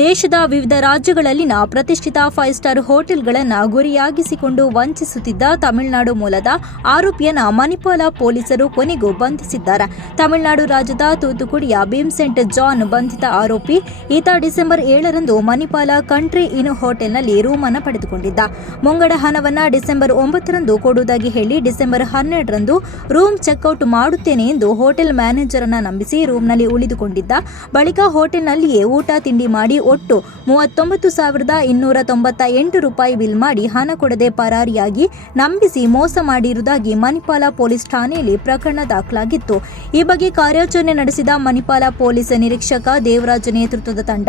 ದೇಶದ ವಿವಿಧ ರಾಜ್ಯಗಳಲ್ಲಿನ ಪ್ರತಿಷ್ಠಿತ ಫೈವ್ ಸ್ಟಾರ್ ಹೋಟೆಲ್ಗಳನ್ನು ಗುರಿಯಾಗಿಸಿಕೊಂಡು ವಂಚಿಸುತ್ತಿದ್ದ ತಮಿಳುನಾಡು ಮೂಲದ ಆರೋಪಿಯನ್ನ ಮಣಿಪಾಲ ಪೊಲೀಸರು ಕೊನೆಗೂ ಬಂಧಿಸಿದ್ದಾರೆ. ತಮಿಳುನಾಡು ರಾಜ್ಯದ ತೂತುಕುಡಿಯ ಭೀಮ್ಸೆಂಟ್ ಜಾನ್ ಬಂಧಿತ ಆರೋಪಿ ಈತ ಡಿಸೆಂಬರ್ ಏಳರಂದು ಮಣಿಪಾಲ ಕಂಟ್ರಿ ಇನ್ ಹೋಟೆಲ್ನಲ್ಲಿ ರೂಮ್ ಪಡೆದುಕೊಂಡಿದ್ದ. ಮುಂಗಡ ಹಣವನ್ನ ಡಿಸೆಂಬರ್ ಒಂಬತ್ತರಂದು ಕೊಡುವುದಾಗಿ ಹೇಳಿ ಡಿಸೆಂಬರ್ ಹನ್ನೆರಡರಂದು ರೂಮ್ ಚೆಕ್ಔಟ್ ಮಾಡುತ್ತೇನೆ ಎಂದು ಹೋಟೆಲ್ ಮ್ಯಾನೇಜರ್ ನಂಬಿಸಿ ರೂಮ್ನಲ್ಲಿ ಉಳಿದುಕೊಂಡಿದ್ದ. ಬಳಿಕ ಹೋಟೆಲ್ನಲ್ಲಿಯೇ ಊಟ ತಿಂಡಿ ಮಾಡಿ ಒಟ್ಟು ಮೂವತ್ತೊಂಬತ್ತು ಸಾವಿರದ ಇನ್ನೂರ ತೊಂಬತ್ತ ಎಂಟು ರೂಪಾಯಿ ಬಿಲ್ ಮಾಡಿ ಹಣ ಕೊಡದೆ ಪರಾರಿಯಾಗಿ ನಂಬಿಸಿ ಮೋಸ ಮಾಡಿರುವುದಾಗಿ ಮಣಿಪಾಲ ಪೊಲೀಸ್ ಠಾಣೆಯಲ್ಲಿ ಪ್ರಕರಣ ದಾಖಲಾಗಿತ್ತು. ಈ ಬಗ್ಗೆ ಕಾರ್ಯಾಚರಣೆ ನಡೆಸಿದ ಮಣಿಪಾಲ ಪೊಲೀಸ್ ನಿರೀಕ್ಷಕ ದೇವರಾಜ್ ನೇತೃತ್ವದ ತಂಡ,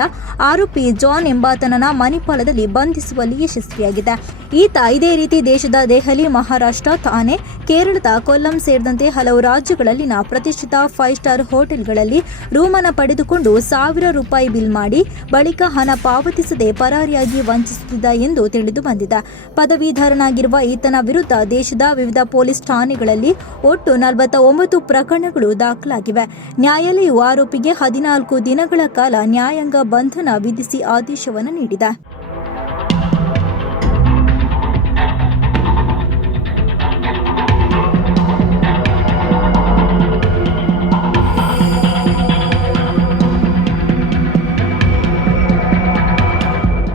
ಆರೋಪಿ ಜಾನ್ ಎಂಬಾತನನ್ನ ಮಣಿಪಾಲದಲ್ಲಿ ಬಂಧಿಸುವಲ್ಲಿ ಯಶಸ್ವಿಯಾಗಿದೆ. ಈತ ಇದೇ ರೀತಿ ದೇಶದ ದೆಹಲಿ, ಮಹಾರಾಷ್ಟ್ರ ಥಾನೆ ಕೇರಳದ ಕೊಲ್ಲಂ ಸೇರಿದಂತೆ ಹಲವು ರಾಜ್ಯಗಳಲ್ಲಿನ ಪ್ರತಿಷ್ಠಿತ ಫೈವ್ ಸ್ಟಾರ್ ಹೋಟೆಲ್ಗಳಲ್ಲಿ ರೂಮನ್ನು ಪಡೆದುಕೊಂಡು ಸಾವಿರ ರೂಪಾಯಿ ಬಿಲ್ ಮಾಡಿ ಬಳಿಕ ಹಣ ಪಾವತಿಸದೆ ಪರಾರಿಯಾಗಿ ವಂಚಿಸುತ್ತಿದ್ದ ಎಂದು ತಿಳಿದು ಬಂದಿದೆ. ಪದವೀಧರನಾಗಿರುವ ಈತನ ವಿರುದ್ಧ ದೇಶದ ವಿವಿಧ ಪೊಲೀಸ್ ಠಾಣೆಗಳಲ್ಲಿ ಒಟ್ಟು ನಲವತ್ತ ಒಂಬತ್ತು ಪ್ರಕರಣಗಳು ದಾಖಲಾಗಿವೆ. ನ್ಯಾಯಾಲಯವು ಆರೋಪಿಗೆ ಹದಿನಾಲ್ಕು ದಿನಗಳ ಕಾಲ ನ್ಯಾಯಾಂಗ ಬಂಧನ ವಿಧಿಸಿ ಆದೇಶವನ್ನು ನೀಡಿದೆ.